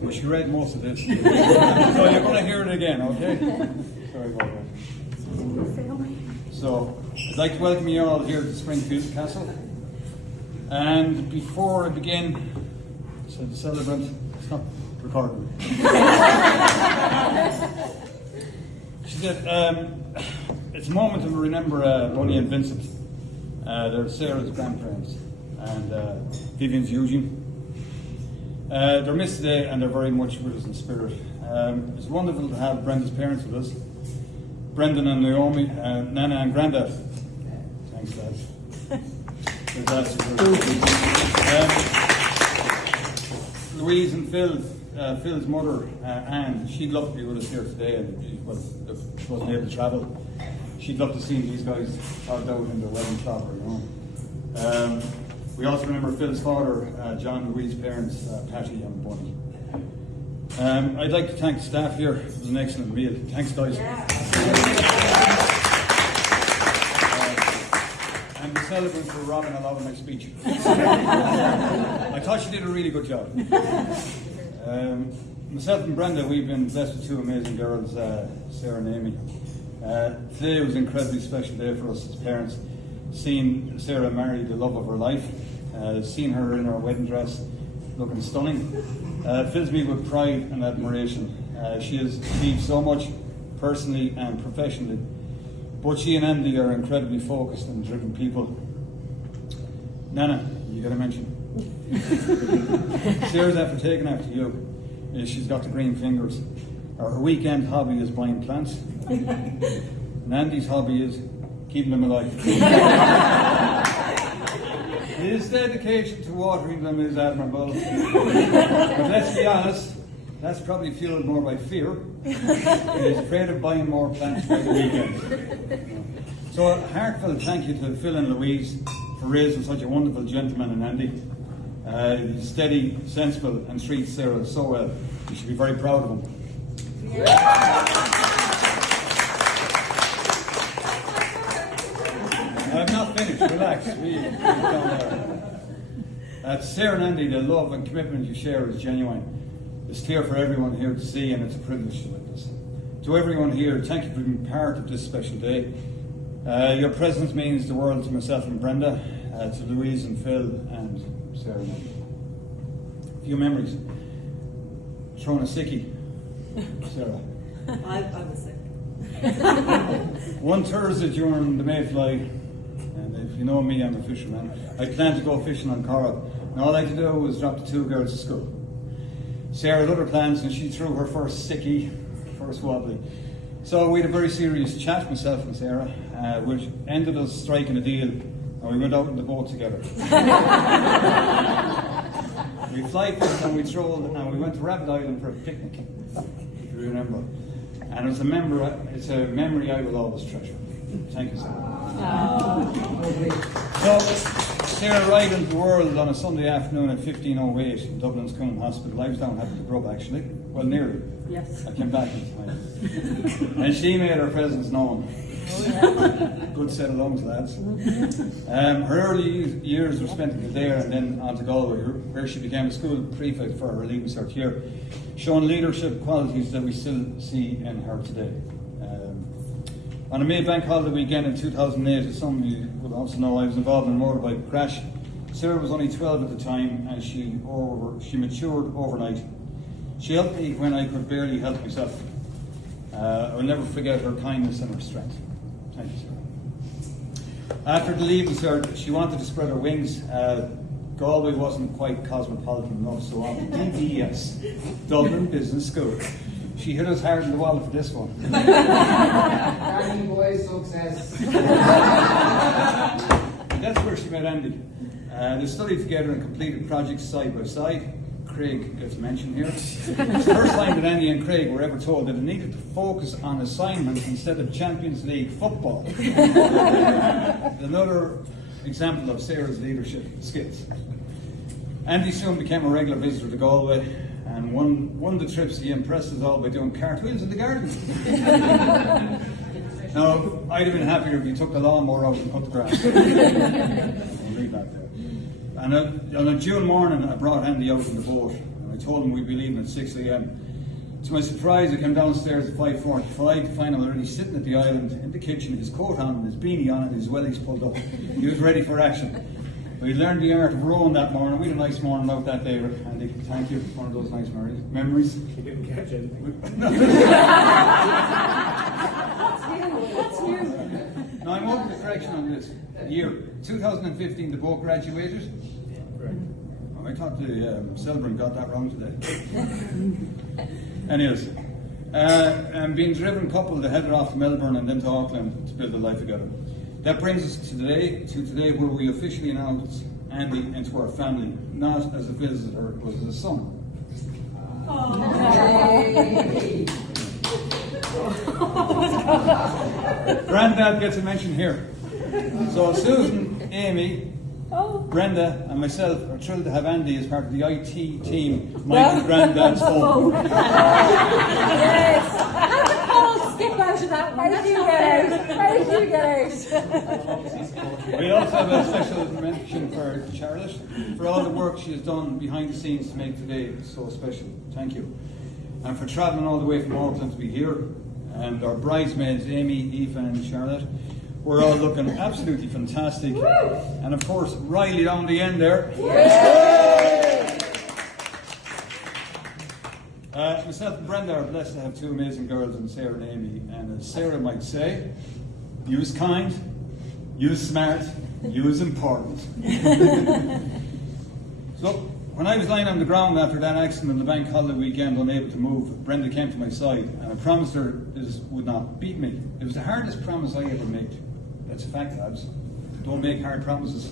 Well, she read most of it. So you're going to hear it again, okay? Sorry about that. So, I'd like to welcome you all here to Springfield Castle. And before I begin, so the celebrant, it's not recording. She said, it's a moment to remember Ronnie and Vincent. They're Sarah's grandparents, and Vivian's Eugene. They're missed today, and they're very much with us in spirit. It's wonderful to have Brenda's parents with us. Brendan and Naomi, Nana and Grandad. Thanks, lads. Louise and Phil, Phil's mother, Anne, she'd love to be with us here today, and she wasn't able to travel. She'd love to see these guys carved out in their wedding chopper, you know. We also remember Phil's father, John, Louise's parents, Patty and Bunny. I'd like to thank the staff here. It was an excellent meal. Thanks, guys. Yeah. And the celebrant for Robin, I love my speech. I thought she did a really good job. Myself and Brenda, we've been blessed with two amazing girls, Sarah and Amy. Today was an incredibly special day for us as parents. Seeing Sarah marry the love of her life, seeing her in her wedding dress, looking stunning, fills me with pride and admiration. She has achieved so much personally and professionally, but she and Andy are incredibly focused and driven people. Nana, you got to mention. Sarah's after taking after you. She's got the green fingers. Her weekend hobby is buying plants. And Andy's hobby is keeping them alive. His dedication to watering them is admirable. But let's be honest, that's probably fueled more by fear. He's afraid of buying more plants by the weekend. So a heartfelt thank you to Phil and Louise for raising such a wonderful gentleman in Andy. He's steady, sensible, and treats Sarah so well. You should be very proud of him. I'm not finished, relax. Sarah and Andy, the love and commitment you share is genuine. It's clear for everyone here to see, and it's a privilege to witness. To everyone here, thank you for being part of this special day. Your presence means the world to myself and Brenda, to Louise and Phil, and Sarah and Andy. A few memories. Throwing a sickie, Sarah. I was sick. One Thursday during the Mayfly, and if you know me, I'm a fisherman, I planned to go fishing on Coral, and all I had to do was drop the two girls to school. Sarah had other plans, and she threw her first sickie, first wobbly. So we had a very serious chat, myself and Sarah, which ended us striking a deal, and we went out in the boat together. We fly fished and we trolled, and we went to Rabbit Island for a picnic, if you remember. And it's a memory I will always treasure. Thank you, Sarah. So, Sarah arrived into the world on a Sunday afternoon at 15:08 in Dublin's Coombe Hospital. I was down having the grub, actually. Well, nearly. Yes. I came back in time. And she made her presence known. Good set of lungs, lads. Her early years were spent in Kildare and then on to Galway, where she became a school prefect for her leaving cert year, showing leadership qualities that we still see in her today. On a May bank holiday weekend in 2008, as some of you will also know, I was involved in a motorbike crash. Sarah was only 12 at the time, and she matured overnight. She helped me when I could barely help myself. I will never forget her kindness and her strength. Thank you, Sarah. After the leaving cert, she wanted to spread her wings. Galway wasn't quite cosmopolitan enough, so on DBS, Dublin Business School. She hit us hard in the wallet for this one. Darling boy, success. That's where she met Andy. They studied together and completed projects side by side. Craig gets mentioned here. It's the first time that Andy and Craig were ever told that they needed to focus on assignments instead of Champions League football. Another example of Sarah's leadership skills. Andy soon became a regular visitor to Galway, and one of the trips he impressed us all by doing cartwheels in the garden. Now, I'd have been happier if he took the lawnmower out and cut the grass. I'll leave that there. And on a June morning, I brought Andy out in the boat. and I told him we'd be leaving at 6 a.m. To my surprise, I came downstairs at 5:45 to find him already sitting at the island in the kitchen, his coat on, his beanie on, and his wellies pulled up. He was ready for action. We learned the art of rowing that morning. We had a nice morning out that day, Andy. Thank you. One of those nice memories. You didn't catch it. Now, I'm open to correction on this. Year 2015, the boat graduated. Oh, I thought the Selburne got that wrong today. Anyways, and being driven couple that headed off to Melbourne and then to Auckland to build a life together. That brings us to today where we officially announce Andy into our family, not as a visitor, but as a son. Granddad gets a mention here. So Susan, Amy, Brenda and myself are thrilled to have Andy as part of the IT team, Michael Granddad's phone. Yes. How did Paul skip out of that one? How did you get out? We also have a special mention for Charlotte for all the work she has done behind the scenes to make today so special. Thank you. And for travelling all the way from Auckland to be here. And our bridesmaids, Amy, Aoife and Charlotte. We're all looking absolutely fantastic. Woo! And of course, Riley down the end there. Myself and Brenda are blessed to have two amazing girls in Sarah and Amy. And as Sarah might say, you is kind, you is smart, you is important. So, when I was lying on the ground after that accident on the bank holiday weekend, unable to move, Brenda came to my side and I promised her this would not beat me. It was the hardest promise I ever made. That's a fact, lads. Don't make hard promises.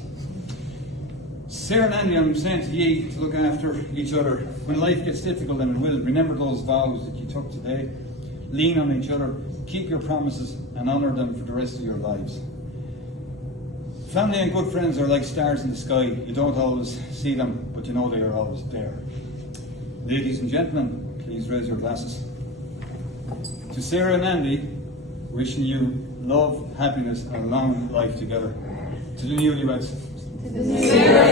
Sarah and Andy, I'm saying to ye to look after each other. When life gets difficult, and it will, remember those vows that you took today. Lean on each other, keep your promises, and honour them for the rest of your lives. Family and good friends are like stars in the sky. You don't always see them, but you know they are always there. Ladies and gentlemen, please raise your glasses. To Sarah and Andy, wishing you love, happiness, and a long life together. To the newlyweds. Sarah,